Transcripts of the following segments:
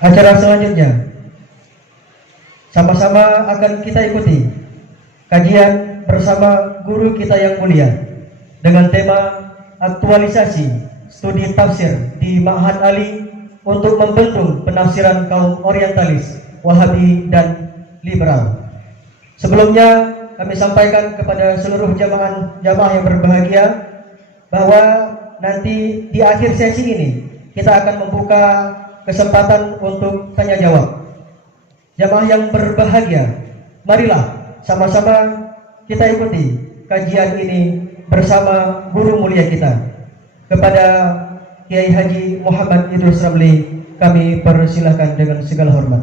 acara selanjutnya sama-sama akan kita ikuti kajian bersama guru kita yang mulia dengan tema aktualisasi studi tafsir di Ma'had Ali untuk membendung penafsiran kaum orientalis, Wahabi dan liberal. Sebelumnya kami sampaikan kepada seluruh jamaah yang berbahagia bahwa nanti di akhir sesi ini kita akan membuka kesempatan untuk tanya jawab. Jamaah yang berbahagia, marilah sama-sama kita ikuti kajian ini bersama guru mulia kita. Kepada Kiai Haji Muhammad Idrus Ramli kami persilakan dengan segala hormat.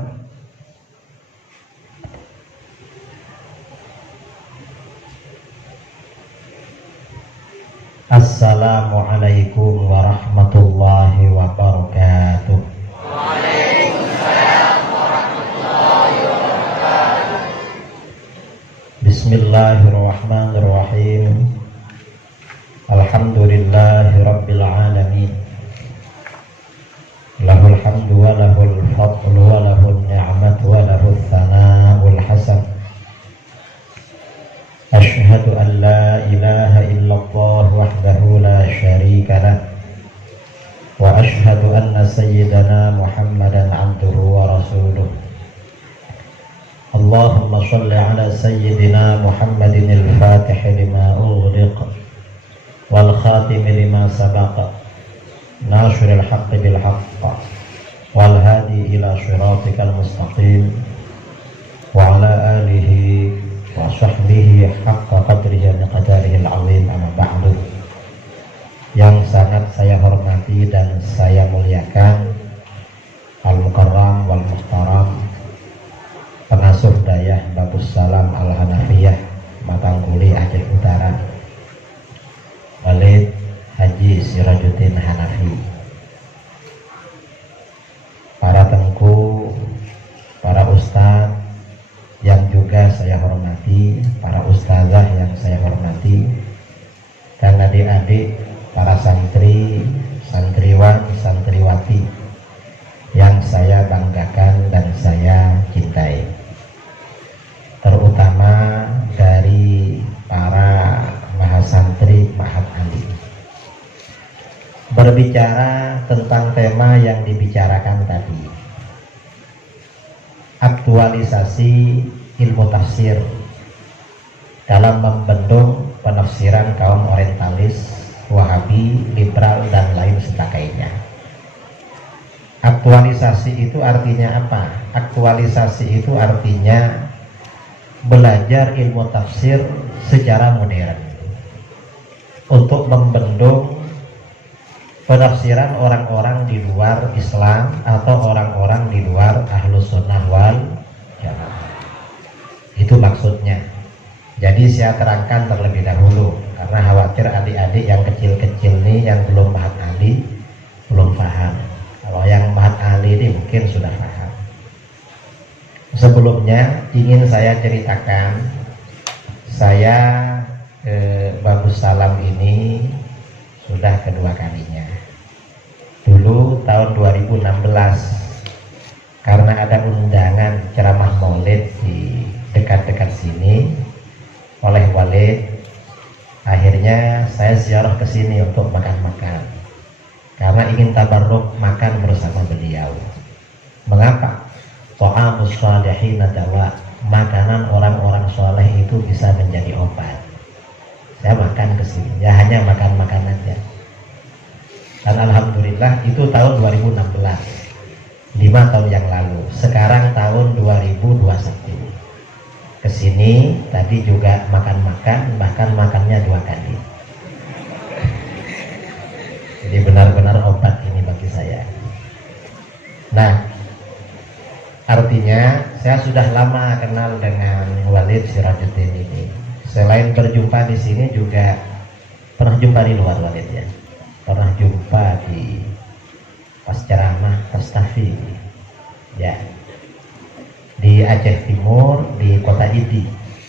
Assalamualaikum warahmatullahi wabarakatuh. Waalaikumsalam warahmatullahi wabarakatuh. Bismillahirrahmanirrahim. Alhamdulillahi rabbil alamin. Lahul hamdu wa lahul fadlu wa lahul ni'matu wa lahul thana'ul hasan. Ashhadu an la ilaha illallah wahdahu la syarika lah. Wa ashhadu anna sayyidana Muhammadan abduhu wa rasuluh. Allahumma shalli ala sayyidina Muhammadin al-fatih lima ughliq wal khatim lima sabaqa nashril haqqi bil haqq wal hadi ila shiratikal mustaqim wa ala alihi wa sahbihi haqqa qadrihi wa miqdarihi al-azim. Amma ba'du. Yang sangat saya hormati dan saya muliakan Al-Mukarram wal Muhtaram pengasuh Dayah Babus Salam Al-Hanafiyah Matangguli Aceh Utara, Walid Haji Sirajuddin Hanafi, para tengku, para ustadz yang juga saya hormati, para ustazah yang saya hormati, dan adik-adik, para santri, santriwan, santriwati yang saya banggakan dan saya cintai, terutama dari para mahasantri Ma'had Ali. Berbicara tentang tema yang dibicarakan tadi, aktualisasi ilmu tafsir dalam membendung penafsiran kaum orientalis, Wahabi, liberal, dan lain sebagainya. Aktualisasi itu artinya apa? Aktualisasi itu artinya belajar ilmu tafsir secara modern untuk membendung penafsiran orang-orang di luar Islam atau orang-orang di luar Ahlus Sunnah wal Jamaah. Itu maksudnya. Jadi saya terangkan terlebih dahulu karena khawatir adik-adik yang kecil-kecil nih yang belum Ma'had Ali belum paham. Kalau yang Ma'had Ali ini mungkin sudah paham. Sebelumnya ingin saya ceritakan, saya ke Babus Salam ini sudah kedua kalinya. Dulu tahun 2016 karena ada undangan ceramah maulid di dekat-dekat sini oleh Walid, akhirnya saya ziarah ke sini untuk makan-makan karena ingin tabarruk makan bersama beliau. Mengapa? Ta'amus shalihin dawa, makanan orang-orang soleh itu bisa menjadi obat. Saya makan ke sini, ya hanya makan-makan aja. Dan alhamdulillah itu tahun 2016, 5 tahun yang lalu. Sekarang tahun 2021. Kesini tadi juga makan-makan, bahkan makannya 2 kali. Jadi benar-benar obat ini bagi saya. Nah, artinya saya sudah lama kenal dengan Walid Sirajuddin ini. Selain berjumpa di sini juga pernah jumpa di luar Walid ya. Pernah jumpa di pas ceramah Tastafi ya. Di Aceh Timur, di kota Idi,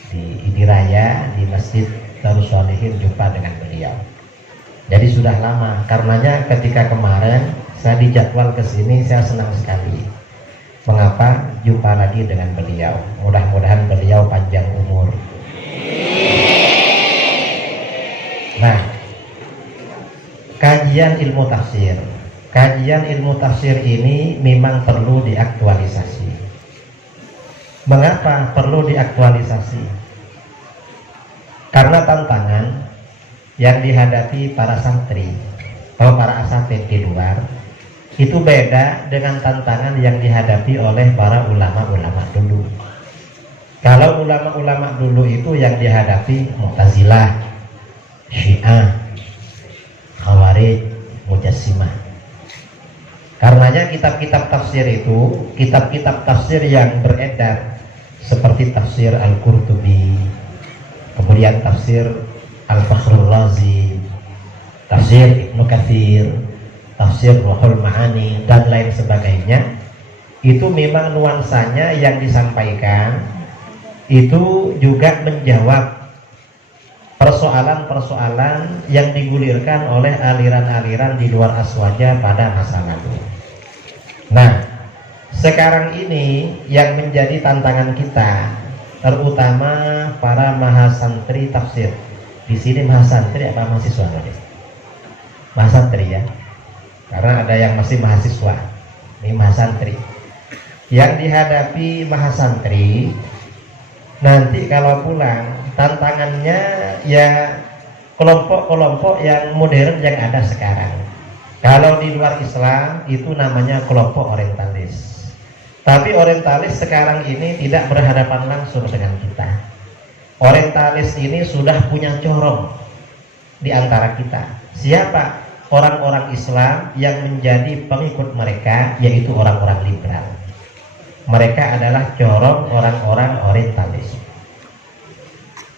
di Idi Raya, di Masjid Darus Shalihin jumpa dengan beliau. Jadi sudah lama. Karenanya ketika kemarin saya dijadwal ke sini, saya senang sekali Mengapa jumpa lagi dengan beliau? Mudah-mudahan beliau panjang umur. Nah, kajian ilmu tafsir. Kajian ilmu tafsir ini memang perlu diaktualisasi. Mengapa perlu diaktualisasi? Karena tantangan yang dihadapi para santri atau para asatidz di luar itu beda dengan tantangan yang dihadapi oleh para ulama-ulama dulu. Kalau ulama-ulama dulu itu yang dihadapi Mu'tazilah, Syiah, Khawarij, Mujassimah. Karenanya kitab-kitab tafsir itu, kitab-kitab tafsir yang beredar seperti tafsir Al-Qurtubi, kemudian tafsir Al-Fakhrul Razi, tafsir Ibnu Katsir, tafsir Ruhul Ma'ani, dan lain sebagainya, itu memang nuansanya yang disampaikan itu juga menjawab persoalan-persoalan yang digulirkan oleh aliran-aliran di luar aswaja pada masa lalu. Nah, sekarang ini yang menjadi tantangan kita, terutama para mahasantri tafsir. Di sini mahasantri apa mahasiswa tadi? Mahasantri ya. Karena ada yang masih mahasiswa, ini mahasantri. Yang dihadapi mahasantri nanti kalau pulang, tantangannya ya kelompok-kelompok yang modern yang ada sekarang. Kalau di luar Islam itu namanya kelompok orientalis. Tapi orientalis sekarang ini tidak berhadapan langsung dengan kita. Orientalis ini sudah punya corong di antara kita. Siapa? Orang-orang Islam yang menjadi pengikut mereka, yaitu orang-orang liberal. Mereka adalah corong orang-orang orientalis.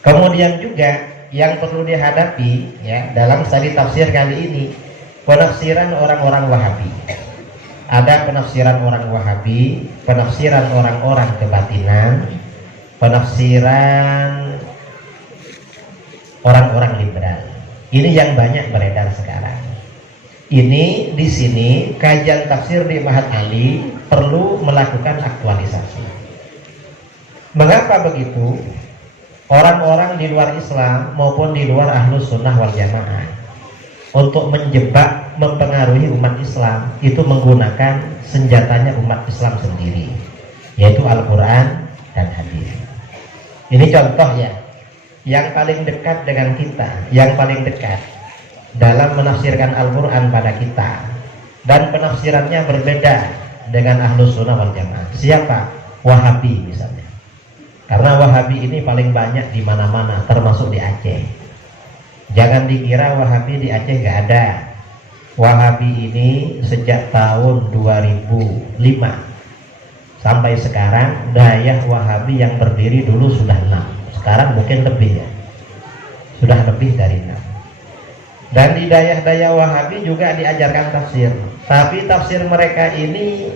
Kemudian juga yang perlu dihadapi ya dalam studi tafsir kali ini, penafsiran orang-orang Wahabi. Ada penafsiran orang Wahabi, penafsiran orang-orang kebatinan, penafsiran orang-orang liberal. Ini yang banyak beredar sekarang. Ini di sini kajian tafsir di Ma'had Ali perlu melakukan aktualisasi. Mengapa begitu? Orang-orang di luar Islam maupun di luar Ahlus Sunnah wal Jamaah untuk menjebak, mempengaruhi umat Islam itu menggunakan senjatanya umat Islam sendiri, yaitu Al-Quran dan hadis. Ini contoh ya, yang paling dekat dengan kita, yang paling dekat dalam menafsirkan Al-Quran pada kita, dan penafsirannya berbeda dengan Ahlus Sunnah wal Jamaah. Siapa? Wahabi misalnya. Karena Wahabi ini paling banyak di mana-mana, termasuk di Aceh. Jangan dikira Wahabi di Aceh gak ada. Wahabi ini sejak tahun 2005 sampai sekarang, dayah Wahabi yang berdiri dulu sudah 6. Sekarang mungkin lebih ya, sudah lebih dari 6. Dan di dayah-dayah Wahabi juga diajarkan tafsir. Tapi tafsir mereka ini,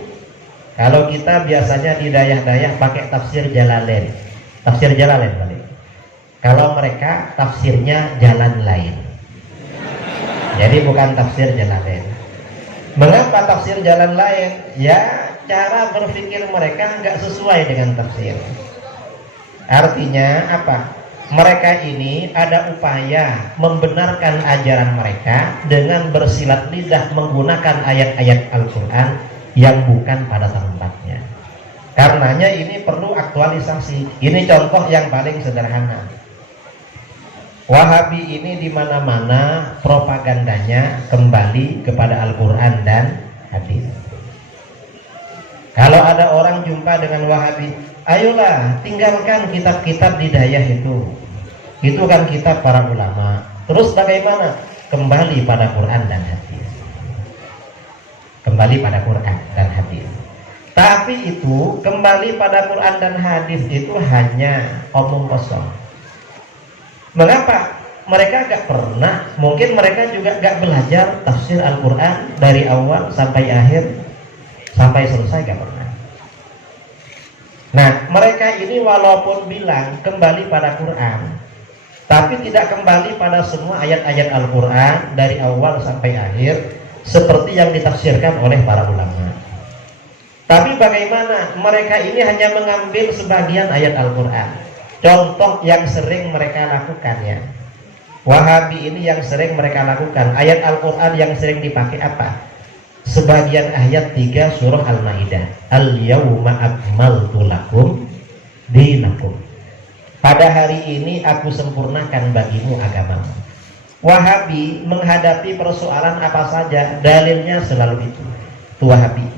kalau kita biasanya di dayah-dayah pakai tafsir Jalalain. Tafsir Jalalain balik. Kalau mereka tafsirnya jalan lain. Jadi bukan tafsir Jalalain. Mengapa tafsir jalan lain? Ya cara berpikir mereka nggak sesuai dengan tafsir. Artinya apa? Mereka ini ada upaya membenarkan ajaran mereka dengan bersilat lidah menggunakan ayat-ayat Al-Quran yang bukan pada tempatnya. Karenanya ini perlu aktualisasi. Ini contoh yang paling sederhana. Wahabi ini di mana-mana propagandanya kembali kepada Al-Quran dan hadis. Kalau ada orang jumpa dengan Wahabi, ayolah tinggalkan kitab-kitab di dayah itu. Itu kan kitab para ulama. Terus bagaimana? Kembali pada Quran dan hadis. Kembali pada Quran dan hadis. Tapi itu kembali pada Quran dan hadis itu hanya omong kosong. Mengapa? Mereka gak pernah, mungkin mereka juga gak belajar tafsir Al-Quran dari awal sampai akhir, sampai selesai gak pernah. Nah, mereka ini walaupun bilang kembali pada Quran, tapi tidak kembali pada semua ayat-ayat Al-Quran dari awal sampai akhir seperti yang ditafsirkan oleh para ulama. Tapi bagaimana? Mereka ini hanya mengambil sebagian ayat Al-Quran. Contoh yang sering mereka lakukan ya, Wahabi ini yang sering mereka lakukan, ayat Al-Quran yang sering dipakai apa? Sebagian ayat 3 surah Al-Maidah, Al-yawma akmaltu lakum dinakum. Pada hari ini aku sempurnakan bagimu agamamu. Wahabi menghadapi persoalan apa saja, dalilnya selalu itu Wahabi.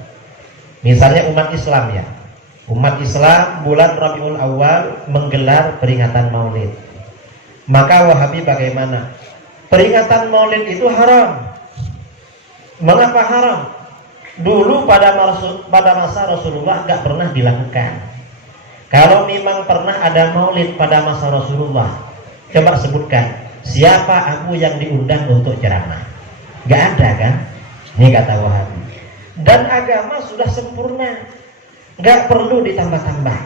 Misalnya umat Islam ya, umat Islam bulan Rabiul Awal menggelar peringatan Maulid. Maka Wahabi bagaimana? Peringatan Maulid itu haram. Mengapa haram? Dulu pada masa Rasulullah gak pernah dilakukan. Kalau memang pernah ada Maulid pada masa Rasulullah, coba sebutkan siapa aku yang diundang untuk ceramah? Gak ada kan? Ini kata Wahabi. Dan agama sudah sempurna, gak perlu ditambah-tambah.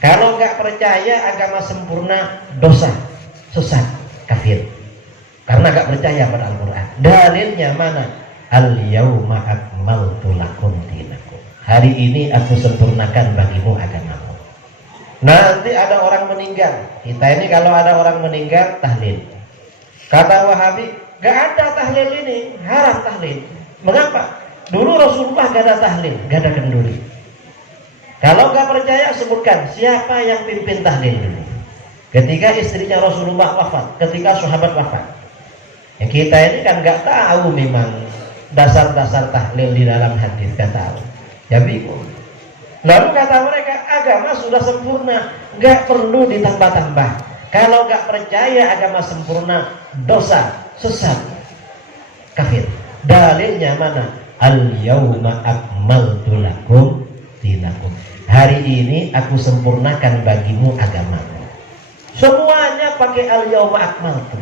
Kalau gak percaya agama sempurna, dosa, sesat, kafir. Karena gak percaya pada Al-Quran. Dalilnya mana? Al-yawma akmaltu lakum dinakum. Hari ini aku sempurnakan bagimu agamamu. Nanti ada orang meninggal. Kita ini kalau ada orang meninggal, tahlil. Kata Wahabi, gak ada tahlil ini, haram tahlil. Mengapa? Dulu Rasulullah gak ada tahlil, gak ada kenduri. Kalau gak percaya, sebutkan siapa yang pimpin tahlil dulu. Ketika istrinya Rasulullah wafat, ketika sahabat wafat. Ya, kita ini kan gak tahu memang dasar-dasar tahlil di dalam hadis, gak tahu. Ya bingung. Lalu kata mereka, agama sudah sempurna, gak perlu ditambah-tambah. Kalau gak percaya agama sempurna, dosa, sesat, kafir. Dalilnya mana? Al-yawma akmaltu lakum dinakum. Hari ini aku sempurnakan bagimu agamamu. Semuanya pakai al-yawma akmaltu.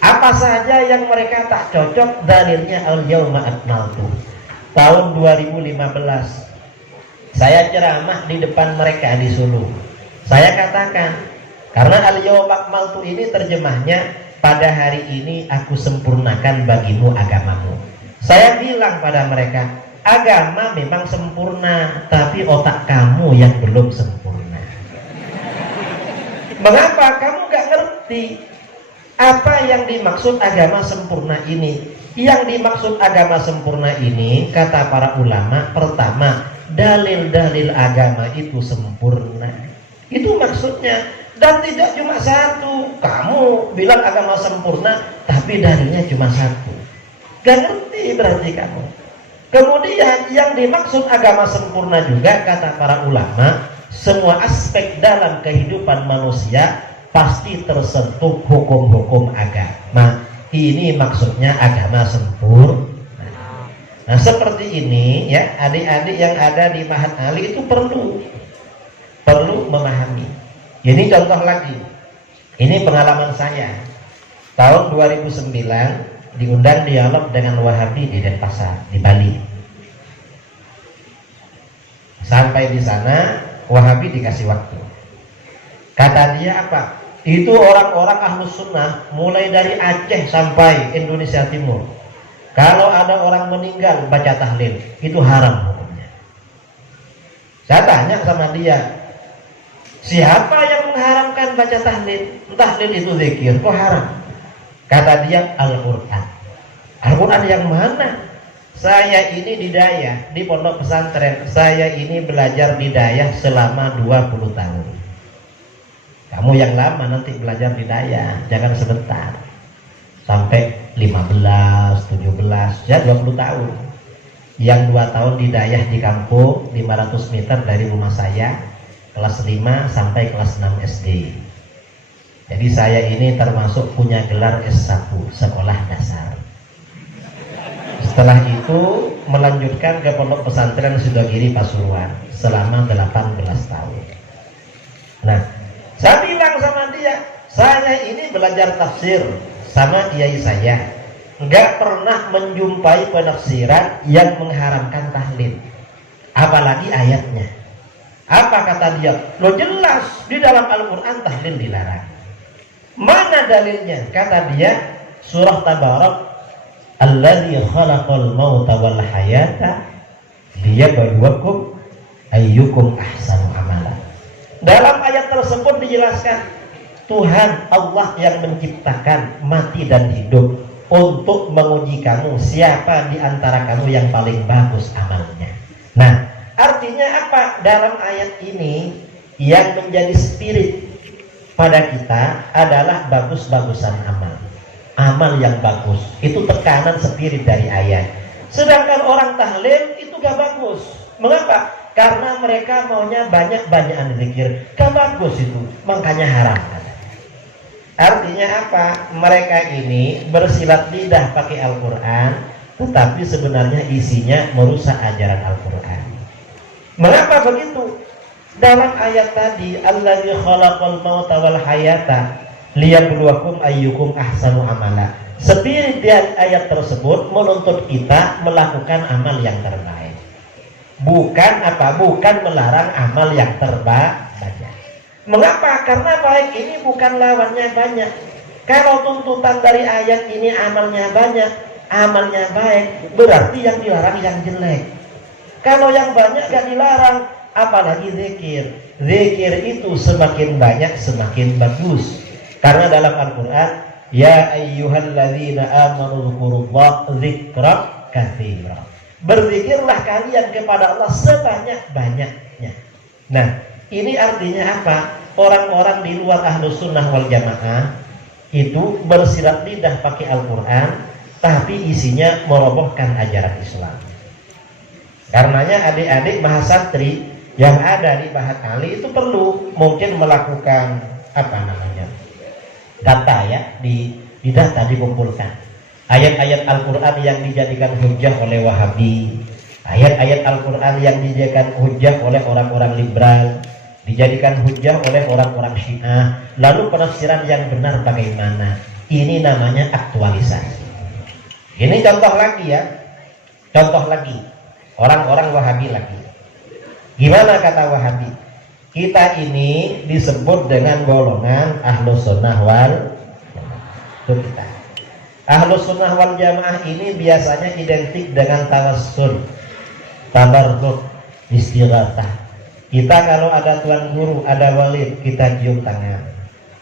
Apa saja yang mereka tak cocok, dalilnya al-yawma akmaltu. Tahun 2015 saya ceramah di depan mereka di Sulu. Saya katakan, karena al-yawma akmaltu ini terjemahnya, pada hari ini aku sempurnakan bagimu agamamu. Saya bilang pada mereka, agama memang sempurna, tapi otak kamu yang belum sempurna. Mengapa? Kamu gak ngerti apa yang dimaksud agama sempurna ini. Yang dimaksud agama sempurna ini, kata para ulama, pertama, dalil-dalil agama itu sempurna. Itu maksudnya. Dan tidak cuma satu. Kamu bilang agama sempurna, tapi dalilnya cuma satu. Gak ngerti berarti kamu. Kemudian yang dimaksud agama sempurna juga, kata para ulama, semua aspek dalam kehidupan manusia pasti tersentuh hukum-hukum agama. Ini maksudnya agama sempurna. Nah seperti ini ya, adik-adik yang ada di Mahat Ali itu perlu memahami. Ini contoh lagi. Ini pengalaman saya. Tahun 2009 diundang dialog dengan Wahabi di Denpasar, di Bali. Sampai di sana Wahabi dikasih waktu. Kata dia apa? Itu orang-orang Ahlus Sunnah mulai dari Aceh sampai Indonesia Timur, kalau ada orang meninggal baca tahlil, itu haram hukumnya. Saya tanya sama dia, siapa yang mengharamkan baca tahlil? Tahlil itu zikir, kok haram? Kata dia, Al-Quran. Al-Quran yang mana? Saya ini didayah di pondok pesantren. Saya ini belajar didayah selama 20 tahun. Kamu yang lama nanti belajar didayah, jangan sebentar. Sampai 15, 17, ya 20 tahun. Yang 2 tahun didayah di kampung 500 meter dari rumah saya, kelas 5 sampai kelas 6 SD. Jadi saya ini termasuk punya gelar S1, sekolah dasar. Setelah itu melanjutkan ke pondok pesantren Sudogiri Pasuruan selama 18 tahun. Nah, saya bilang sama dia, saya ini belajar tafsir sama kiai saya, nggak pernah menjumpai penafsiran yang mengharamkan tahlil, apalagi ayatnya. Apa kata dia? Lo jelas di dalam Al-Quran tahlil dilarang. Mana dalilnya? Kata dia, surah Tabarak, Alladzi khalaqal mauta wal hayata liyabluwakum ayyukum ahsanu amala. Dalam ayat tersebut dijelaskan Tuhan Allah yang menciptakan mati dan hidup untuk menguji kamu siapa di antara kamu yang paling bagus amalnya. Nah, artinya apa? Dalam ayat ini yang menjadi spirit pada kita adalah bagus-bagusan amal. Amal yang bagus itu tekanan spirit dari ayat. Sedangkan orang tahlil itu gak bagus. Mengapa? Karena mereka maunya banyak-banyakan zikir. Gak bagus itu, makanya haram. Artinya apa? Mereka ini bersilat lidah pakai Al-Quran, tetapi sebenarnya isinya merusak ajaran Al-Quran. Mengapa begitu? Dalam ayat tadi, Allazi khalaqal mauta wal hayata liyabluwakum ayyukum ahsanu amala. Spirit dari ayat tersebut menuntut kita melakukan amal yang terbaik. Bukan apa? Bukan melarang amal yang terbaik. Mengapa? Karena baik ini bukan lawannya banyak. Kalau tuntutan dari ayat ini amalnya banyak, amalnya baik, berarti yang dilarang yang jelek. Kalau yang banyak gak dilarang, apalagi zikir. Zikir itu semakin banyak semakin bagus. Karena dalam Al-Quran, ya ayyuhalladzina amanu dzkurullaha dzikran katsira. Berzikirlah kalian kepada Allah sebanyak-banyaknya. Nah, ini artinya apa? Orang-orang di luar Ahlus Sunnah wal Jamaah itu bersilat lidah pakai Al-Quran, tapi isinya merobohkan ajaran Islam. Karenanya adik-adik mahasantri yang ada di Mahat Ali itu perlu mungkin melakukan data ya, di data dikumpulkan ayat-ayat Al-Quran yang dijadikan hujjah oleh Wahabi, ayat-ayat Al-Quran yang dijadikan hujjah oleh orang-orang liberal, dijadikan hujjah oleh orang-orang Syiah, lalu penafsiran yang benar bagaimana. Ini namanya aktualisasi. Ini contoh lagi ya, contoh lagi orang-orang Wahabi lagi. Gimana kata Wahabi? Kita ini disebut dengan golongan Ahlus Sunnah wal Jamaah. Itu kita. Ahlus Sunnah wal Jamaah ini biasanya identik dengan tawassul, tabarruk, istighatsah. Kita kalau ada tuan guru, ada walid, kita cium tangan.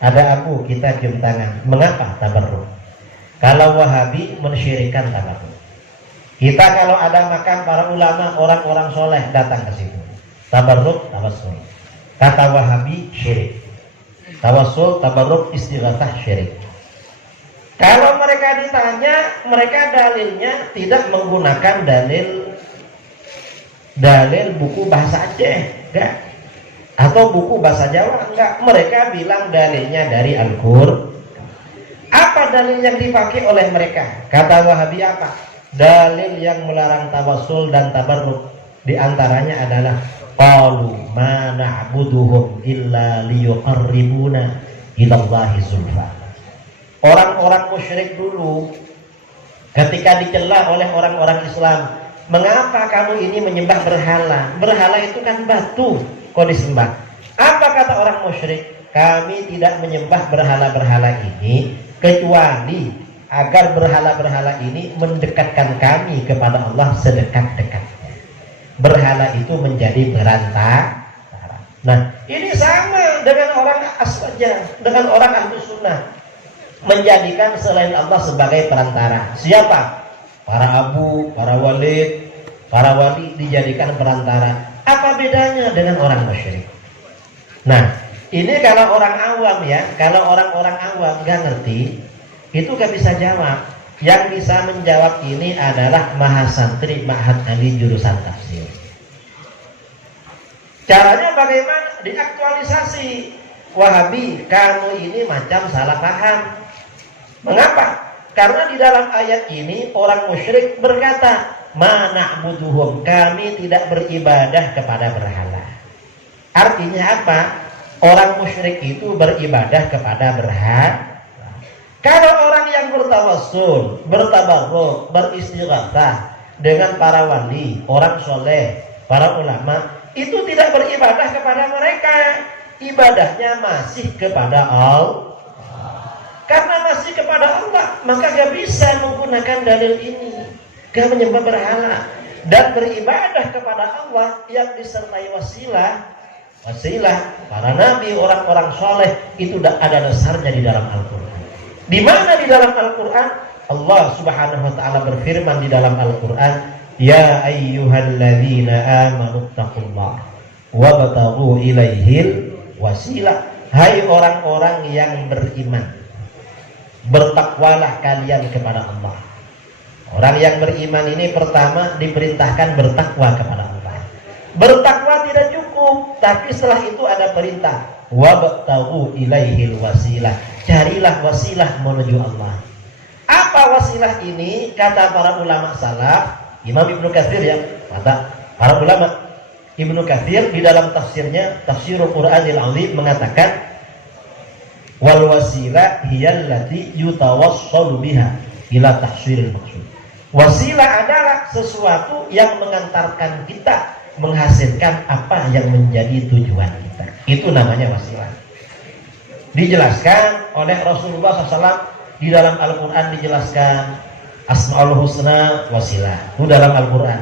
Ada abu, kita cium tangan. Mengapa tabarruk? Kalau Wahabi mensyirikkan tabarruk. Kita kalau ada makam para ulama, orang-orang soleh datang ke situ. Tabarruk, tawassul. Kata Wahabi syirik. Tawassul, tabarruk, istighatsah syirik. Kalau mereka ditanya, mereka dalilnya tidak menggunakan dalil buku bahasa Aceh, enggak, atau buku bahasa Jawa, enggak. Mereka bilang dalilnya dari Al-Qur'an. Apa dalil yang dipakai oleh mereka? Kata Wahabi apa? Dalil yang melarang tawassul dan tabarruk di antaranya adalah qalu ma na'buduhum illa liyuqarribuna ilallahi zulfa. Orang-orang musyrik dulu ketika dicela oleh orang-orang Islam, mengapa kamu ini menyembah berhala? Berhala itu kan batu, kok disembah? Apa kata orang musyrik? Kami tidak menyembah berhala-berhala ini kecuali agar berhala-berhala ini mendekatkan kami kepada Allah sedekat-dekatnya. Berhala itu menjadi berantara. Nah, ini sama dengan orang aswaja, dengan orang ahlu sunnah, menjadikan selain Allah sebagai perantara. Siapa? Para abu, para walid, para wali dijadikan perantara. Apa bedanya dengan orang musyrik? Nah, ini kalau orang awam ya, kalau orang-orang awam gak ngerti, itu gak bisa jawab. Yang bisa menjawab ini adalah mahasantri Mahat Ali jurusan tafsir. Caranya bagaimana? Diaktualisasi. Wahabi, kamu ini macam salah paham. Mengapa? Karena di dalam ayat ini orang musyrik berkata, ma na'buduhum, kami tidak beribadah kepada berhala. Artinya apa? Orang musyrik itu beribadah kepada berhala. Kalau orang yang bertawassul, bertabarruk, beristighatsah dengan para wali, orang soleh, para ulama, itu tidak beribadah kepada mereka. Ibadahnya masih kepada Allah. Karena masih kepada Allah, maka gak bisa menggunakan dalil ini. Gak menyembah berhala. dan beribadah kepada Allah yang disertai wasilah para nabi, orang-orang soleh, itu ada dasarnya di dalam Al-Quran. Di mana di dalam Al-Quran? Allah Subhanahu wa ta'ala berfirman di dalam Al-Quran, ya ayyuhalladzina amanu taqullah wabtaghu ilaihil wasilah. Hai orang-orang yang beriman, bertakwalah kalian kepada Allah. Orang yang beriman ini pertama diperintahkan bertakwa kepada Allah. Bertakwa tidak cukup, tapi setelah itu ada perintah, wabtaghu ilaihil wasilah. Carilah wasilah menuju Allah. Apa wasilah ini? Kata para ulama salaf, Imam Ibnu Katsir ya, kata para ulama, Ibnu Katsir di dalam tafsirnya Tafsirul Qur'anil Azim mengatakan, wal wasilah hiyallati yutawassalu biha ila tahsilil maksud. Wasilah adalah sesuatu yang mengantarkan kita menghasilkan apa yang menjadi tujuan kita. Itu namanya wasilah. Dijelaskan oleh Rasulullah SAW di dalam Al-Quran, dijelaskan Asmaul Husna wasilah. Itu dalam Al-Quran.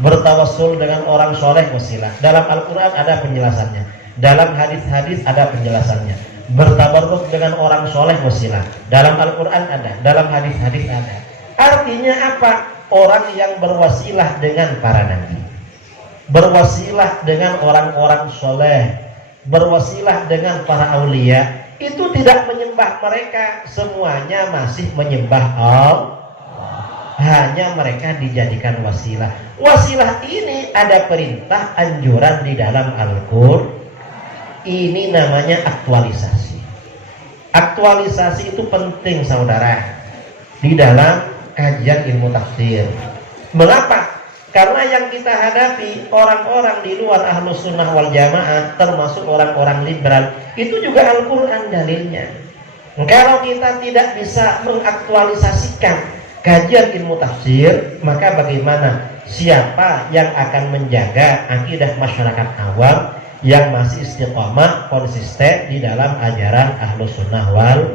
Bertawassul dengan orang soleh wasilah. Dalam Al-Quran ada penjelasannya. Dalam hadis-hadis ada penjelasannya. Bertabarruk dengan orang soleh wasilah. Dalam Al-Quran ada. Dalam hadis-hadis ada. Artinya apa? Orang yang berwasilah dengan para nabi, berwasilah dengan orang-orang soleh, berwasilah dengan para aulia, itu tidak menyembah mereka, semuanya masih menyembah Allah. Hanya mereka dijadikan wasilah. Wasilah ini ada perintah anjuran di dalam Al-Qur'an. Ini namanya aktualisasi. Aktualisasi itu penting saudara di dalam kajian ilmu tafsir. Mengapa? Karena yang kita hadapi orang-orang di luar Ahlus Sunnah wal Jamaah, termasuk orang-orang liberal, itu juga Al-Quran dalilnya. Kalau kita tidak bisa mengaktualisasikan kajian ilmu tafsir, maka bagaimana? Siapa yang akan menjaga akidah masyarakat awam yang masih istiqomah, konsisten di dalam ajaran Ahlus Sunnah wal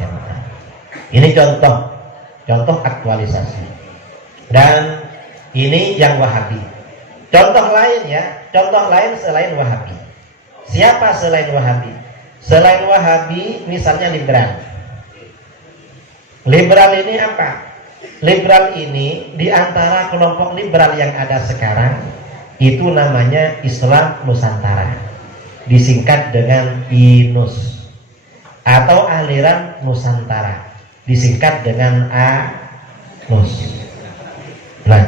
Jamaah? Ini contoh aktualisasi. Dan ini yang Wahabi. Contoh lain ya, contoh lain selain Wahabi. Siapa selain Wahabi? Selain Wahabi misalnya liberal. Liberal ini apa? Liberal ini di antara kelompok liberal yang ada sekarang itu namanya Islam Nusantara. Disingkat dengan INUS atau aliran Nusantara. Disingkat dengan ANUS. Nah,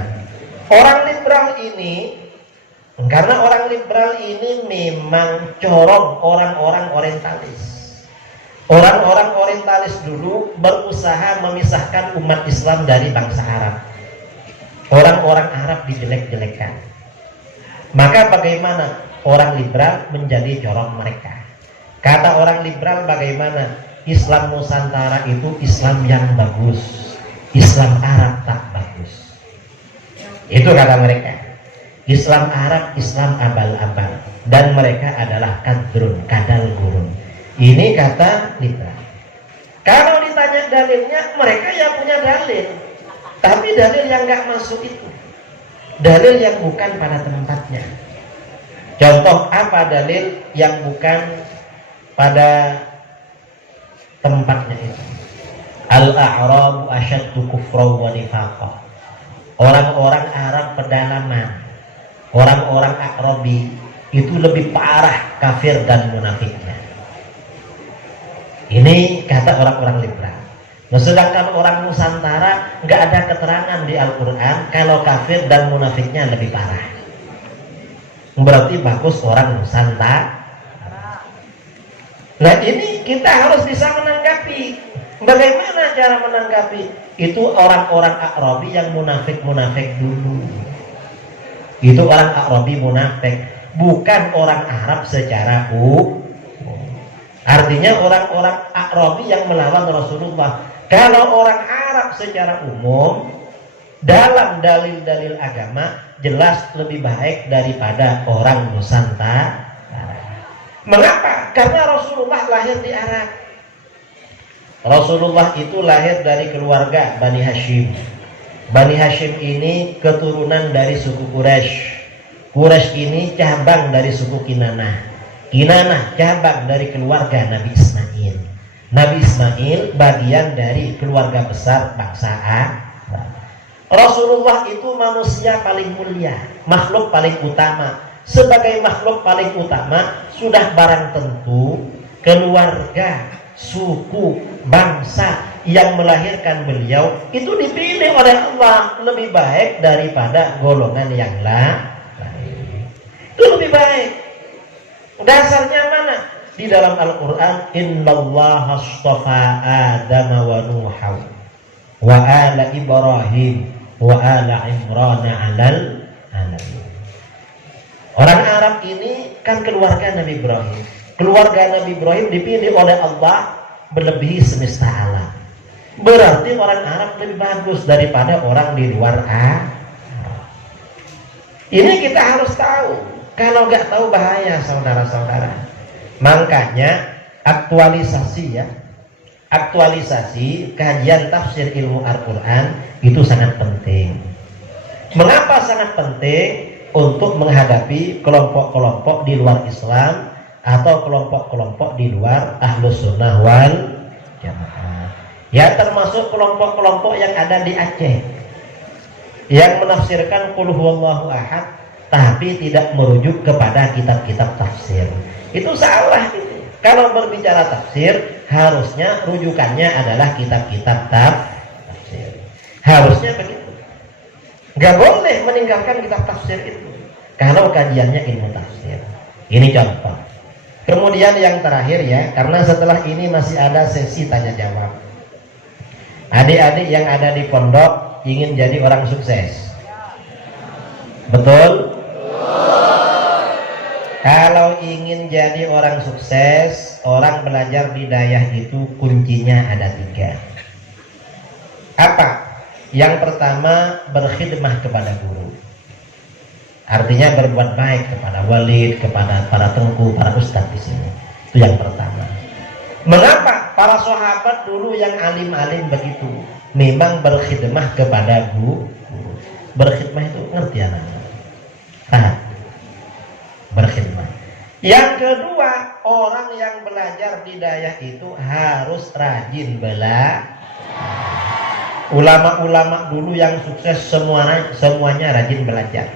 orang liberal ini, karena orang liberal ini memang corong orang-orang orientalis. Orang-orang orientalis dulu berusaha memisahkan umat Islam dari bangsa Arab. Orang-orang Arab dijelek-jelekan. Maka bagaimana? Orang liberal menjadi corong mereka. Kata orang liberal bagaimana? Islam Nusantara itu Islam yang bagus, Islam Arab tak bagus. Itu kata mereka. Islam Arab, Islam abal-abal, dan mereka adalah kadal gurun. Ini kata liberal. Kalau ditanya dalilnya, mereka yang punya dalil, tapi dalil yang nggak masuk itu, dalil yang bukan pada tempatnya. Contoh apa dalil yang bukan pada tempatnya itu? Al-a'rabu asyaddu kufran wa nifaqah. Orang-orang Arab pedalaman, orang-orang A'rabi itu lebih parah kafir dan munafiknya. Ini kata orang-orang liberal. Nah, sedangkan orang Nusantara nggak ada keterangan di Al-Quran kalau kafir dan munafiknya lebih parah. Berarti bagus orang Nusantara. Nah, ini kita harus bisa menanggapi. Bagaimana cara menanggapi? Itu orang-orang A'rabi yang munafik-munafik dulu. Itu orang A'rabi munafik, bukan orang Arab secara umum. Artinya orang-orang A'rabi yang melawan Rasulullah. Kalau orang Arab secara umum, dalam dalil-dalil agama jelas lebih baik daripada orang Nusantara. Mengapa? Karena Rasulullah lahir di Arab. Rasulullah itu lahir dari keluarga Bani Hashim. Bani Hashim ini keturunan dari suku Quraisy. Quraisy ini cabang dari suku Kinanah. Kinanah cabang dari keluarga Nabi Ismail. Nabi Ismail bagian dari keluarga besar bangsa Arab. Rasulullah itu manusia paling mulia, makhluk paling utama. Sebagai makhluk paling utama, sudah barang tentu keluarga, suku, bangsa yang melahirkan beliau itu dipilih oleh Allah lebih baik daripada golongan yang lain. Itu lebih baik. Dasarnya mana? Di dalam Al-Quran, Innallaha astafa Adam wa Nuha wa ala Ibrahim wa ala Imran alal alamin. Orang Arab ini kan keluarga Nabi Ibrahim. Keluarga Nabi Ibrahim dipilih oleh Allah melebihi semesta alam. Berarti orang Arab lebih bagus daripada orang di luar Arab. Ini kita harus tahu. Kalau nggak tahu bahaya, saudara-saudara. Makanya aktualisasi kajian tafsir ilmu Al-Quran itu sangat penting. Mengapa sangat penting? Untuk menghadapi kelompok-kelompok di luar Islam atau kelompok-kelompok di luar Ahlus Sunnah wal Jamaah. Ya, termasuk kelompok-kelompok yang ada di Aceh yang menafsirkan Qul huwallahu ahad tapi tidak merujuk kepada kitab-kitab tafsir. Itu salah itu. Kalau berbicara tafsir, harusnya rujukannya adalah kitab-kitab tafsir. Harusnya begitu. Gak boleh meninggalkan kitab tafsir itu kalau kajiannya ilmu tafsir. Ini contoh. Kemudian yang terakhir ya, karena setelah ini masih ada sesi tanya jawab. Adik-adik yang ada di pondok ingin jadi orang sukses. Betul? Kalau ingin jadi orang sukses, orang belajar di dayah itu kuncinya ada 3. Apa? Yang pertama, berkhidmah kepada guru. Artinya berbuat baik kepada walid, kepada para tengku, para ustadz di sini. Itu yang pertama. Mengapa para sahabat dulu yang alim-alim begitu? Memang berkhidmah kepada guru. Berkhidmah itu ngerti anaknya? Berkhidmah. Yang kedua, orang yang belajar di dayah itu harus rajin belajar. Ulama-ulama dulu yang sukses semuanya rajin belajar.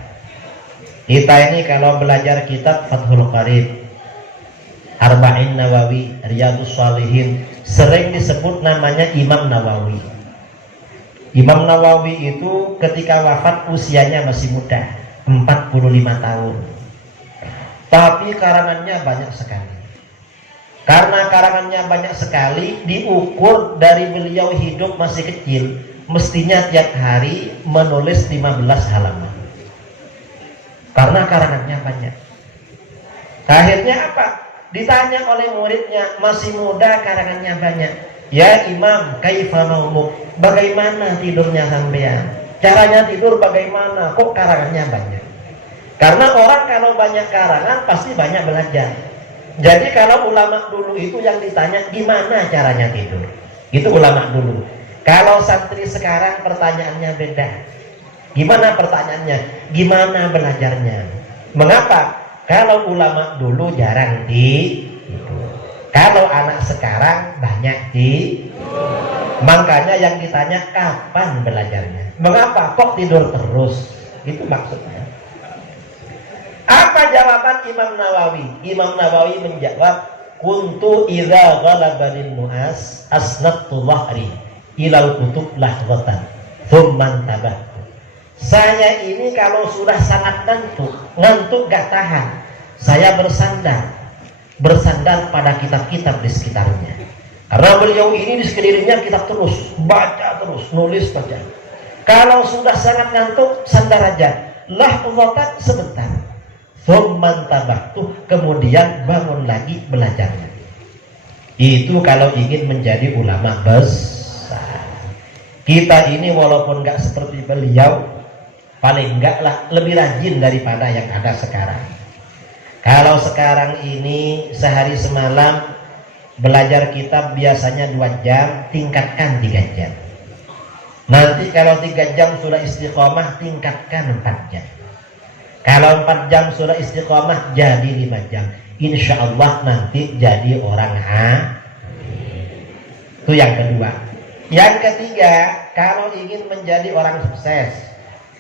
Kita ini kalau belajar kitab Fathul Qarib, Arba'in Nawawi, Riyadhus Shalihin, sering disebut namanya Imam Nawawi. Imam Nawawi itu ketika wafat usianya masih muda, 45 tahun. Tapi karangannya banyak sekali. Karena karangannya banyak sekali, diukur dari beliau hidup masih kecil, mestinya tiap hari menulis 15 halaman. Karena karangannya banyak. Akhirnya apa? Ditanya oleh muridnya, masih muda karangannya banyak. Ya Imam, kaifa naumuk? Bagaimana tidurnya sampean? Caranya tidur bagaimana? Kok karangannya banyak? Karena orang kalau banyak karangan pasti banyak belajar. Jadi kalau ulama dulu itu yang ditanya gimana caranya tidur, itu ulama dulu. Kalau santri sekarang pertanyaannya beda. Gimana pertanyaannya? Gimana belajarnya? Mengapa? Kalau ulama dulu jarang tidur. Kalau anak sekarang banyak tidur. Makanya yang ditanya kapan belajarnya? Mengapa kok tidur terus? Itu maksudnya. Apa jawaban Imam Nawawi? Imam Nawawi menjawab, kuntu idza ghalabanin nu'as asnadtu dhahri ilal kutub lahzatan thumma tabahtu. Saya ini kalau sudah sangat ngantuk gak tahan, saya bersandar pada kitab-kitab di sekitarnya. Karena beliau ini di sekelilingnya kitab terus, baca terus, nulis baca. Kalau sudah sangat ngantuk, sandar aja, lahzatan sebentar. Kemudian bangun lagi belajarnya. Itu kalau ingin menjadi ulama besar. Kita ini walaupun gak seperti beliau, paling enggak lah lebih rajin daripada yang ada sekarang. Kalau sekarang ini sehari semalam belajar kitab biasanya 2 jam, tingkatkan 3 jam. Nanti kalau 3 jam sudah istiqomah, tingkatkan 4 jam. Kalau 4 jam sudah istiqomah, jadi 5 jam. Insya Allah nanti jadi orang Itu yang kedua. Yang ketiga, kalau ingin menjadi orang sukses,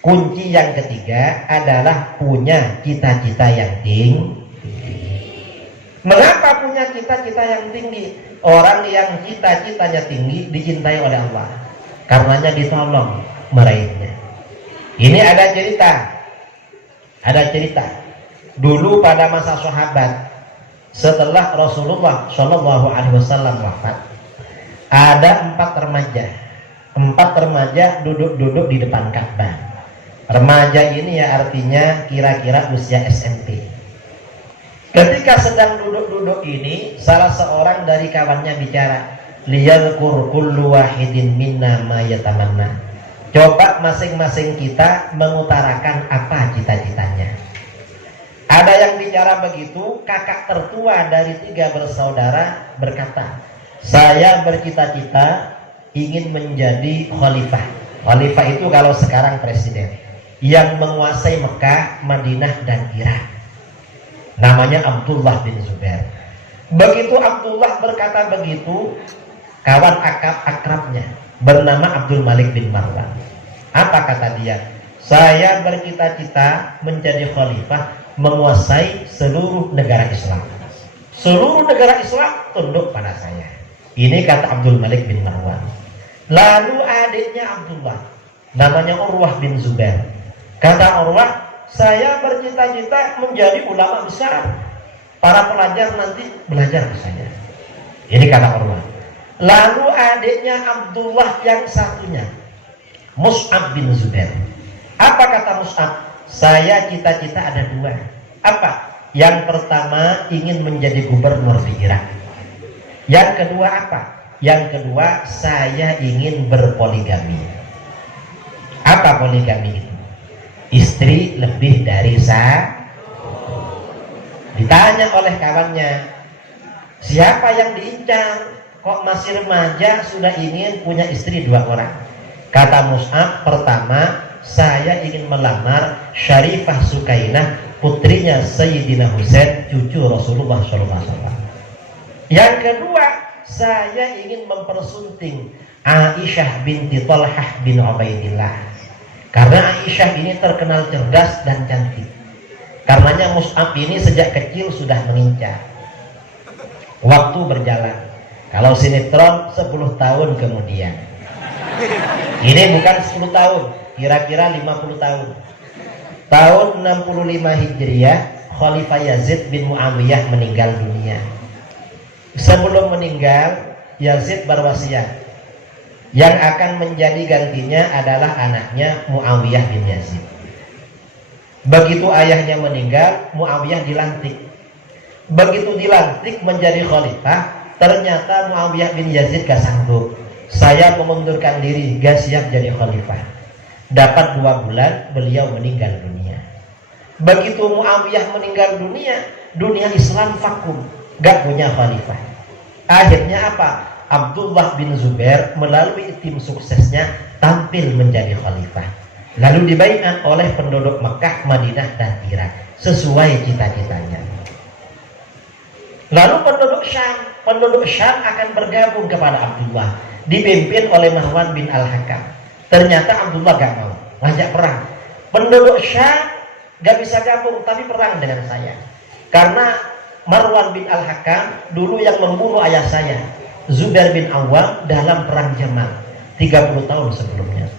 kunci yang ketiga adalah punya cita-cita yang tinggi. Mengapa punya cita-cita yang tinggi? Orang yang cita-citanya tinggi dicintai oleh Allah, karenanya ditolong meraihnya. Ini ada cerita dulu pada masa sahabat, setelah Rasulullah Shallallahu Alaihi Wasallam wafat, ada 4 remaja duduk di depan Ka'bah. Remaja ini ya artinya kira-kira usia SMP. Ketika sedang duduk-duduk ini, salah seorang dari kawannya bicara, liyadhkur kullu wahidin minna ma yatamanna. Coba masing-masing kita mengutarakan apa cita-citanya. Ada yang bicara begitu, kakak tertua dari 3 bersaudara berkata, saya bercita-cita ingin menjadi khalifah. Khalifah itu kalau sekarang presiden yang menguasai Mekah, Madinah dan Irak. Namanya Abdullah bin Zubair. Begitu Abdullah berkata begitu, kawan akrabnya bernama Abdul Malik bin Marwan. Apa kata dia? Saya bercita-cita menjadi khalifah, menguasai seluruh negara Islam. Seluruh negara Islam tunduk pada saya. Ini kata Abdul Malik bin Marwan. Lalu adiknya Abdullah, namanya Urwah bin Zubair. Kata Urwah, saya bercita-cita menjadi ulama besar. Para pelajar nanti belajar ke saya. Ini kata Urwah. Lalu adiknya Abdullah yang satunya, Mus'ab bin Zubair. Apa kata Mus'ab? Saya cita-cita ada 2. Apa? Yang pertama ingin menjadi gubernur di Irak. Yang kedua apa? Yang kedua saya ingin berpoligami. Apa poligami itu? Istri lebih dari Ditanya oleh kawannya, siapa yang diincar? Kok masih remaja sudah ingin punya istri 2 orang? Kata Mus'ab, pertama saya ingin melamar Syarifah Sukainah, putrinya Sayyidina Husain, cucu Rasulullah SAW. Yang kedua, saya ingin mempersunting Aisyah binti Talhah bin Ubaidillah. Karena Aisyah ini terkenal cerdas dan cantik. Karenanya Mus'ab ini sejak kecil sudah mengincar. Waktu berjalan. Kalau sinetron 10 tahun kemudian. Ini bukan 10 tahun, kira-kira 50 tahun. Tahun 65 Hijriah, Khalifah Yazid bin Muawiyah meninggal dunia. Sebelum meninggal, Yazid berwasiat, yang akan menjadi gantinya adalah anaknya Muawiyah bin Yazid. Begitu ayahnya meninggal, Muawiyah dilantik. Begitu dilantik menjadi khalifah, ternyata Muawiyah bin Yazid gak sanggup. Saya mengundurkan diri, gak siap jadi khalifah. Dapat 2 bulan, beliau meninggal dunia. Begitu Muawiyah meninggal dunia, dunia Islam vakum, gak punya khalifah. Akhirnya apa? Abdullah bin Zubair melalui tim suksesnya tampil menjadi khalifah. Lalu dibaiat oleh penduduk Mekah, Madinah dan Irak sesuai cita-citanya. Lalu penduduk Syam akan bergabung kepada Abdullah, dipimpin oleh Marwan bin Al-Hakam. Ternyata Abdullah gak mau ngajak perang. Penduduk Syam gak bisa gabung, tapi perang dengan saya. Karena Marwan bin Al-Hakam dulu yang membunuh ayah saya, Zubair bin Awam, dalam perang Jamal 30 tahun sebelumnya.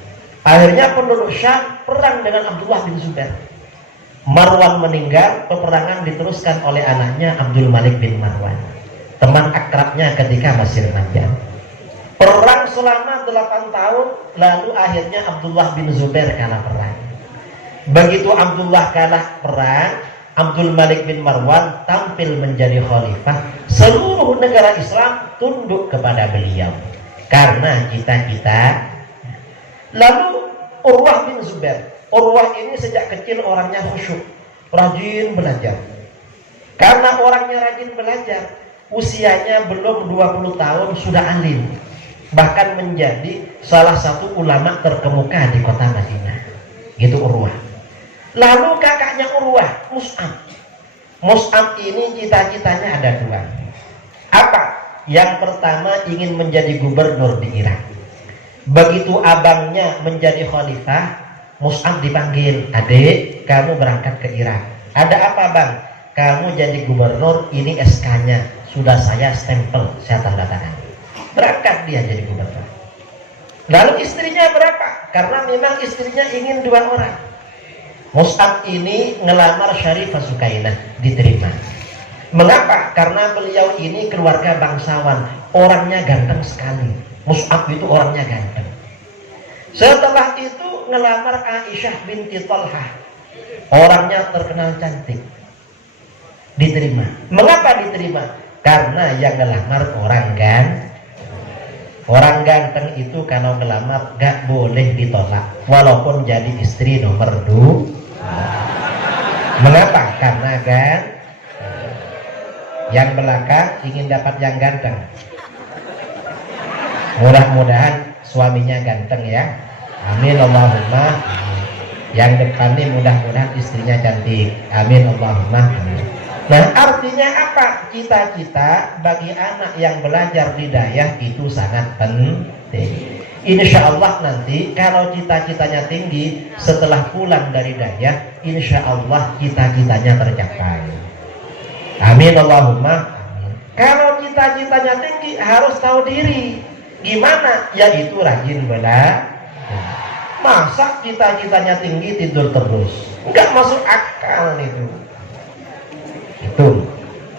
Akhirnya penduduk Syam perang dengan Abdullah bin Zubair. Marwan meninggal, peperangan diteruskan oleh anaknya Abdul Malik bin Marwan, teman akrabnya ketika masih remaja. Perang selama 8 tahun, lalu akhirnya Abdullah bin Zubair kalah perang. Begitu Abdullah kalah perang, Abdul Malik bin Marwan tampil menjadi khalifah. Seluruh negara Islam tunduk kepada beliau karena cita-cita. Lalu Urwah bin Zubair, Urwah ini sejak kecil orangnya khusyuk, rajin belajar. Karena orangnya rajin belajar, usianya belum 20 tahun sudah alim. bahkan menjadi salah satu ulama terkemuka di kota Madinah. Gitu Urwah. Lalu kakaknya Urwah, Mus'ab. Mus'ab ini cita-citanya ada dua. Apa? Yang pertama ingin menjadi gubernur di Irak. Begitu abangnya menjadi khalifah, Mus'ab dipanggil, adik, kamu berangkat ke Irak. Ada apa bang? Kamu jadi gubernur, ini SK-nya sudah saya stempel, saya tanda tangan. Berangkat dia jadi gubernur. Lalu istrinya berapa? Karena memang istrinya ingin 2 orang. Mus'ab ini ngelamar Syarifah Sukainah, diterima. Mengapa? Karena beliau ini keluarga bangsawan, orangnya ganteng sekali. Mus'ab itu orangnya ganteng. Setelah itu ngelamar Aisyah binti Thalhah, orangnya terkenal cantik. Diterima. Mengapa diterima? Karena yang ngelamar orang ganteng. Orang ganteng itu kalau ngelamar gak boleh ditolak, walaupun jadi istri nomor 2. Mengapa? Karena kan yang belakang ingin dapat yang ganteng. Mudah-mudahan suaminya ganteng ya. Amin Allahumma. Yang depan ini mudah-mudahan istrinya cantik. Amin Allahumma. Amin. Nah, artinya apa? Cita-cita bagi anak yang belajar di dayah itu sangat penting. Insya Allah nanti kalau cita-citanya tinggi, setelah pulang dari dayah, insya Allah cita-citanya tercapai. Amin Allahumma. Amin. Kalau cita-citanya tinggi, harus tahu diri. Gimana? Yaitu rajin belajar. Masa cita-citanya tinggi tidur terus? Enggak masuk akal itu. Itu.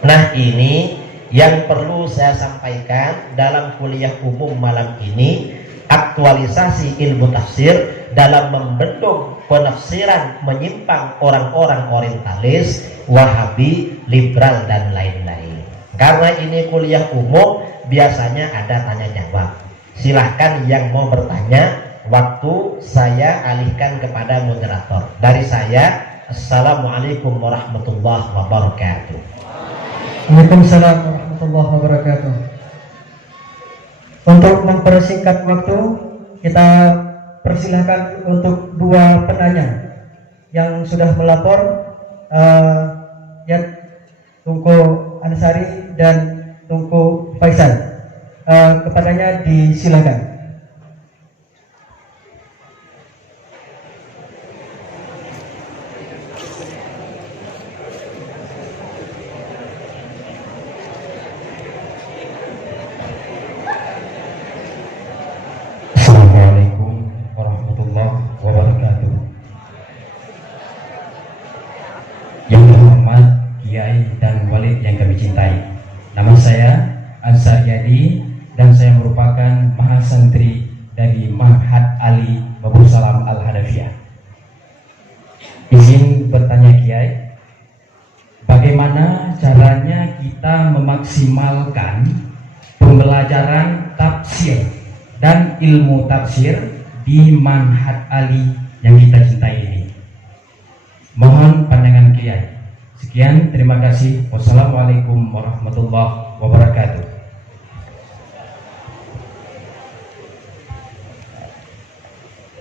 Nah, ini yang perlu saya sampaikan dalam kuliah umum malam ini, aktualisasi ilmu tafsir dalam membendung penafsiran menyimpang orang-orang orientalis, Wahabi, liberal dan lain-lain. Karena ini kuliah umum, biasanya ada tanya jawab. Silahkan yang mau bertanya, waktu saya alihkan kepada moderator. Dari saya, Assalamualaikum warahmatullahi wabarakatuh. Waalaikumsalam warahmatullahi wabarakatuh. Untuk mempersingkat waktu, kita persilahkan untuk 2 penanya yang sudah melapor, ya Tungku Ansari dan Tungku Faisal. Kepadanya disilakan. Nama saya Ansar Yadi dan saya merupakan mahasantri dari Ma'had Ali Babu Salam Al-Hadafiyah. Izin bertanya Kiai, bagaimana caranya kita memaksimalkan pembelajaran tafsir dan ilmu tafsir di Ma'had Ali yang kita cintai ini? Mohon pandangan Kiai. Sekian, terima kasih. Wassalamualaikum warahmatullahi wabarakatuh.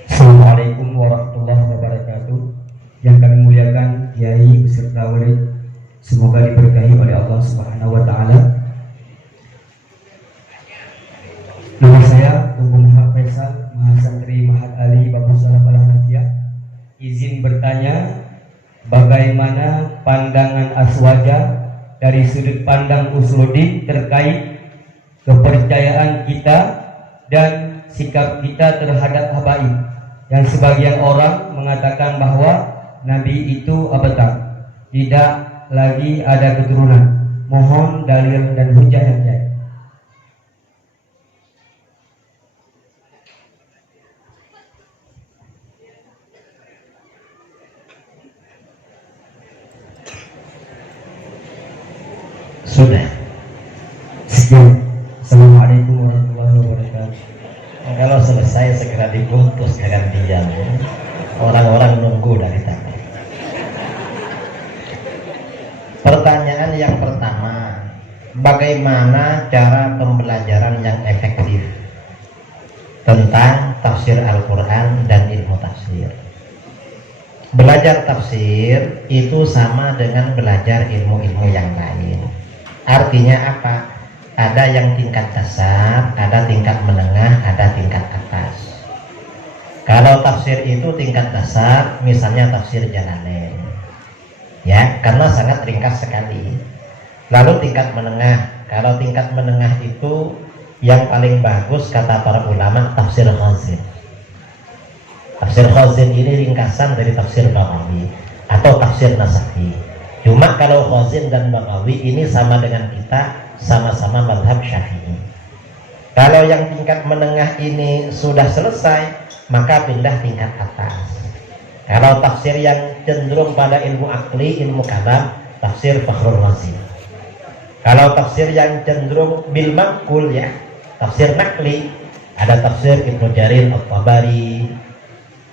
Assalamualaikum warahmatullahi wabarakatuh. Yang kami muliakan Kiai beserta Walid, semoga diberkahi oleh Allah Subhanahu wa taala. Nama saya Tunggu Muhammad Faisal, mahasantri Ma'had Ali Babu Salam Al-Hadafiyah. Izin bertanya, bagaimana pandangan Aswaja dari sudut pandang Usuluddin terkait kepercayaan kita dan sikap kita terhadap habaib, yang sebagian orang mengatakan bahwa Nabi itu abatar, tidak lagi ada keturunan. Mohon dalil dan hujah yang baik. Sudah. Sekian. Assalamualaikum warahmatullahi wabarakatuh. Nah, kalau selesai segera dibungkus, jangan diam. Orang-orang nunggu dari tadi. Pertanyaan yang pertama, bagaimana cara pembelajaran yang efektif? tentang tafsir Al-Quran dan ilmu tafsir. Belajar tafsir itu sama dengan belajar ilmu-ilmu yang lain. Artinya apa? Ada yang tingkat dasar, ada tingkat menengah, ada tingkat atas. Kalau tafsir itu tingkat dasar, misalnya tafsir Jalalain, ya, karena sangat ringkas sekali. Lalu tingkat menengah, kalau tingkat menengah itu yang paling bagus kata para ulama tafsir Khazin. Tafsir Khazin ini ringkasan dari tafsir Baghawi atau tafsir Nasafi. Cuma kalau Khazin dan Baghawi ini sama dengan kita, sama-sama mazhab Syafi'i. Kalau yang tingkat menengah ini sudah selesai, maka pindah tingkat atas. Kalau tafsir yang cenderung pada ilmu akli, ilmu kalam, tafsir Fakhrul Razi. Kalau tafsir yang cenderung bil maqul, ya, tafsir nakli, ada tafsir Ibnu Jarir At-Tabari,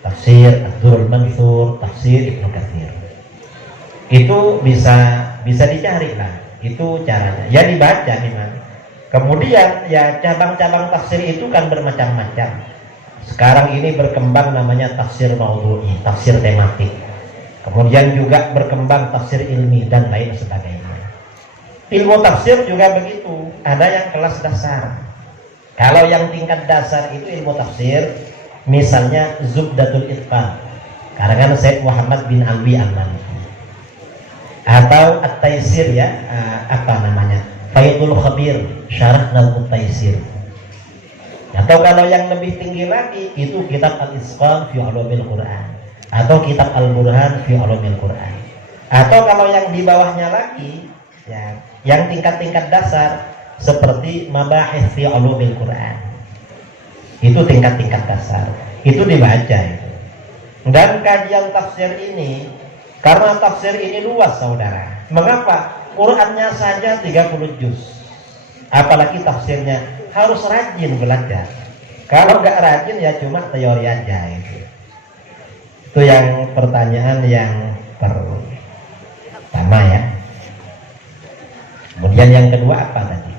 tafsir Ad-Durrul Mansur, tafsir Ibnu Katsir. Itu bisa dicari lah, itu caranya. Ya dibaca memang. Kemudian ya cabang-cabang tafsir itu kan bermacam-macam. Sekarang ini berkembang namanya tafsir maudhu'i, tafsir tematik. Kemudian juga berkembang tafsir ilmi dan lain sebagainya. Ilmu tafsir juga begitu, ada yang kelas dasar. Kalau yang tingkat dasar itu ilmu tafsir, misalnya Zubdatul Itqan, karangan Syekh Muhammad bin Alwi Al-Maliki, atau At-Taisir, ya, Faidul Khabir, Syarah Nazmut Taisir. Atau kalau yang lebih tinggi lagi itu kitab Al-Isqan fi Ulumil Quran, atau kitab Al-Burhan fi Ulumil Quran. Atau kalau yang di bawahnya lagi, ya, yang tingkat-tingkat dasar seperti Mabahith fi Ulumil Quran. Itu tingkat-tingkat dasar. Itu dibaca itu. Dan kajian tafsir ini, karena tafsir ini luas saudara. Mengapa? Qurannya saja 30 juz. Apalagi tafsirnya, harus rajin belajar. Kalau nggak rajin ya cuma teori aja itu. Itu yang pertanyaan yang pertama, ya. Kemudian yang kedua apa tadi?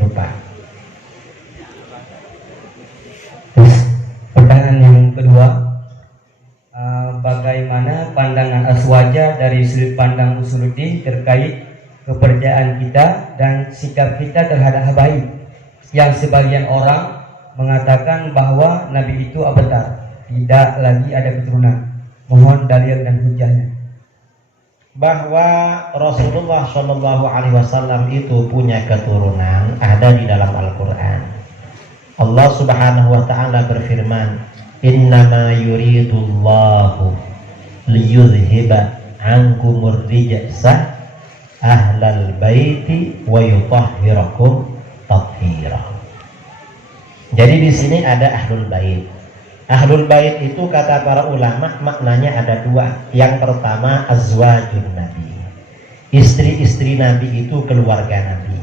Lupa. Terus pertanyaan yang kedua, bagaimana pandangan Aswaja dari sudut pandang Usuluddin terkait kepercayaan kita dan sikap kita terhadap habaib, yang sebagian orang mengatakan bahwa Nabi itu abtar, tidak lagi ada keturunan. Mohon dalil dan hujahnya. Bahwa Rasulullah Shallallahu Alaihi Wasallam itu punya keturunan ada di dalam Al-Quran. Allah Subhanahu Wa Taala berfirman, Innama yuridullahu liyudhiba ankumur rijsa ahlal baiti wa yutahhirakum tathira. Jadi di sini ada ahlul bait. Ahlul bait itu kata para ulama maknanya ada dua. Yang pertama azwajun nabi, istri-istri Nabi itu keluarga Nabi.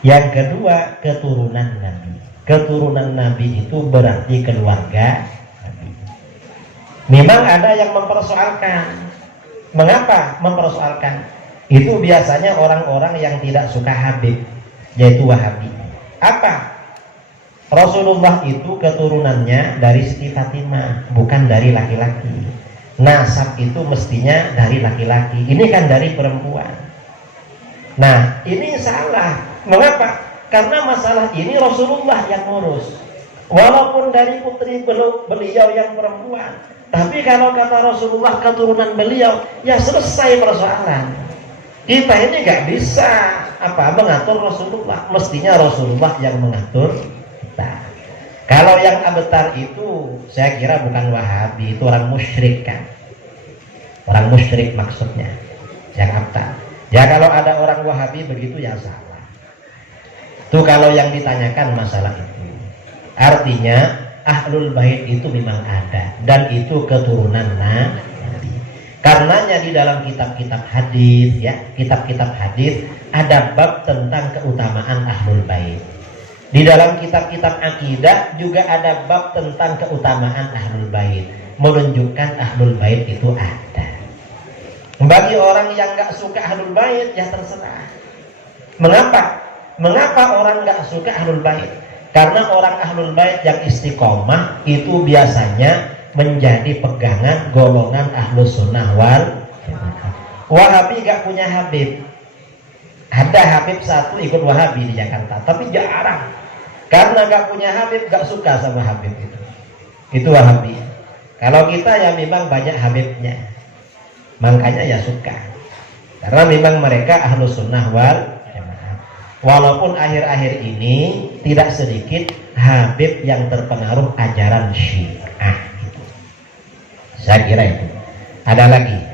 Yang kedua keturunan Nabi. Keturunan Nabi itu berarti keluarga Nabi. Memang ada yang mempersoalkan. Mengapa mempersoalkan? Itu biasanya orang-orang yang tidak suka Habib, yaitu Wahabi. Apa? Rasulullah itu keturunannya dari Siti Fatimah, bukan dari laki-laki. Nasab itu mestinya dari laki-laki. Ini kan dari perempuan. Nah, ini salah. Mengapa? Karena masalah ini Rasulullah yang ngurus. Walaupun dari putri beliau yang perempuan, tapi kalau kata Rasulullah keturunan beliau, ya selesai persoalan. Kita ini nggak bisa mengatur Rasulullah. Mestinya Rasulullah yang mengatur. Kalau yang abtar itu saya kira bukan Wahabi, itu orang musyrik kan. Orang musyrik maksudnya yang abtar. Ya kalau ada orang Wahabi begitu ya salah. Itu kalau yang ditanyakan masalah itu. Artinya ahlul bait itu memang ada dan itu keturunan Nabi. Karenanya di dalam kitab-kitab hadis, ya, kitab-kitab hadis ada bab tentang keutamaan ahlul bait. Di dalam kitab-kitab akidah juga ada bab tentang keutamaan ahlul bait, menunjukkan ahlul bait itu ada. Bagi orang yang nggak suka ahlul bait ya terserah. Mengapa? Mengapa orang nggak suka ahlul bait? Karena orang ahlul bait yang istiqomah itu biasanya menjadi pegangan golongan ahlus sunnah wal jamaah. Wahabi gak punya Habib. Ada Habib satu ikut Wahabi di Jakarta, tapi jarang. Karena gak punya Habib, gak suka sama Habib itu. Itu Wahabi. Kalau kita ya memang banyak Habibnya, makanya ya suka. Karena memang mereka ahlus sunnah wal jamaah. Walaupun akhir-akhir ini tidak sedikit Habib yang terpengaruh ajaran Syiah. Saya kira itu. Ada lagi.